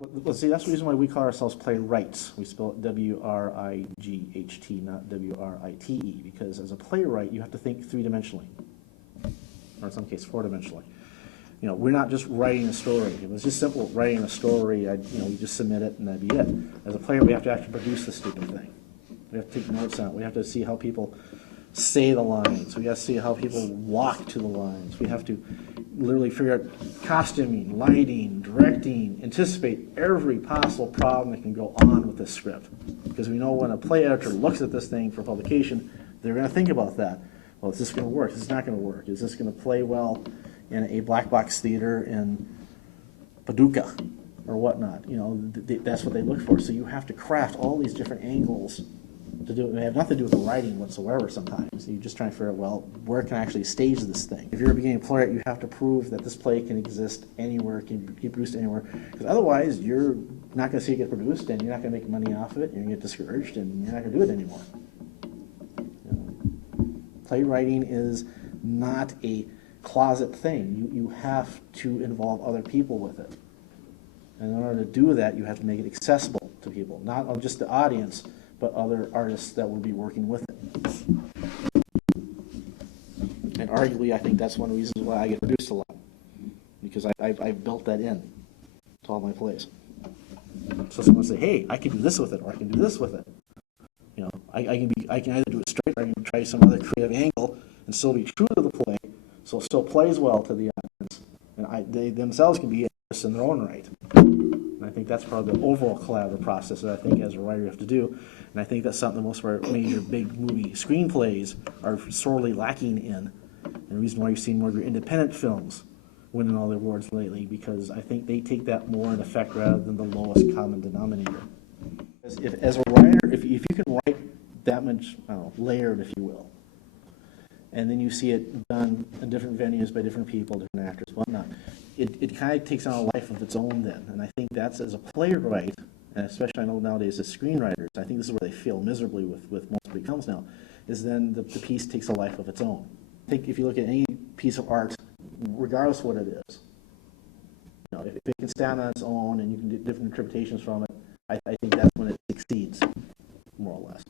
Well, see, that's the reason why we call ourselves playwrights. We spell it W-R-I-G-H-T, not W-R-I-T-E, because as a playwright, you have to think three-dimensionally, or in some cases, four-dimensionally. You know, we're not just writing a story. If it was just simple writing a story, we just submit it and that'd be it. As a player, we have to actually produce the stupid thing. We have to take notes on it. We have to see how people say the lines. We have to see how people walk to the lines. We have to literally figure out costuming, lighting, directing, anticipate every possible problem that can go on with this script. Because we know when a play editor looks at this thing for publication, they're going to think about that. Well, is this going to work? Is this not going to work? Is this going to play well in a black box theater in Paducah or whatnot? You know, that's what they look for. So you have to craft all these different angles to do it. They have nothing to do with the writing whatsoever sometimes. You're just trying to figure out, well, where can I actually stage this thing? If you're a beginning player, you have to prove that this play can exist anywhere, can be produced anywhere, because otherwise you're not going to see it get produced, and you're not going to make money off of it, and you're going to get discouraged, and you're not going to do it anymore. You know, playwriting is not a closet thing. You have to involve other people with it. And in order to do that, you have to make it accessible to people, not just the audience, but other artists that will be working with it. And arguably, I think that's one of the reasons why I get produced a lot, because I've built that in to all my plays. So someone say, hey, I can do this with it, or I can do this with it. You know, I can either do it straight, or I can try some other creative angle and still be true to the play, so it still plays well to the audience, and they themselves can be artists in their own right. And I think that's part of the overall collaborative process that I think as a writer you have to do. And I think that's something that most of our major big movie screenplays are sorely lacking in. And the reason why you've seen more of your independent films winning all the awards lately, because I think they take that more in effect rather than the lowest common denominator. As a writer, if you can write that much, I don't know, layered, if you will, and then you see it done in different venues by different people, different actors, whatnot, it kind of takes on a life of its own then. And I think that's, as a playwright, and especially I know nowadays as screenwriters, I think this is where they fail miserably with most big films now, is then the piece takes a life of its own. I think if you look at any piece of art, regardless of what it is, you know, if it can stand on its own and you can get different interpretations from it, I think that's when it succeeds, more or less.